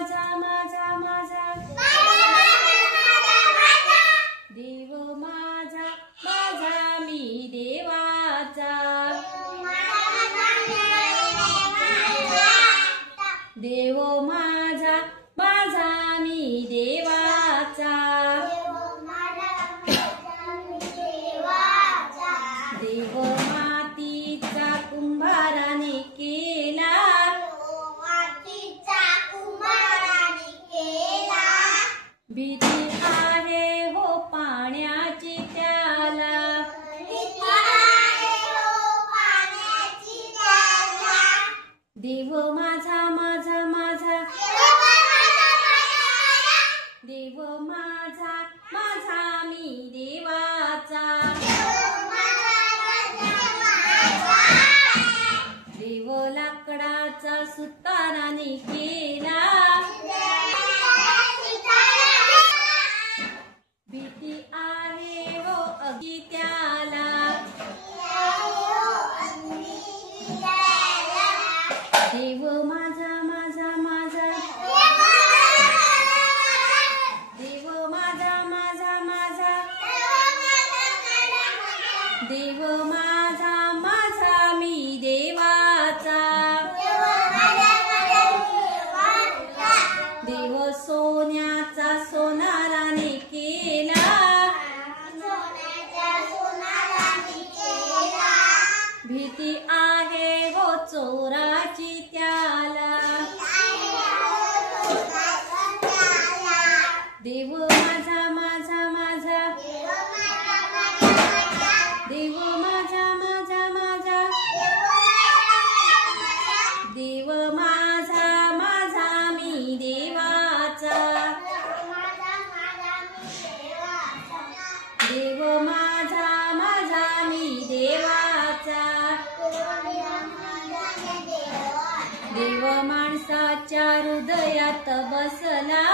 माझा माझा माझा देव माझा माझा मी देवाचा देव माझा माझा मी देवाचा देव मातीचा कुंभाराने केला भीती आहे हो पाण्याची त्याला देव माझा माझा माझा देव माझा माझा मी देवाचा देव लाकडाचा सुताराने केला भीती आहे हो अगदी त्याला देव माझा माझा माझा देव माझा माझा माझा देव माझा माझा मी देवाचा देव सोन्याचा सोनाराने केला भीती आहे हो चोराची त्याला देव माझा माझा माझा देव माझा माझा माझा देव माझा माझा मी देवाचा देव माझा माझा मी देवाचा देव माणसाच्या हृदयात बसला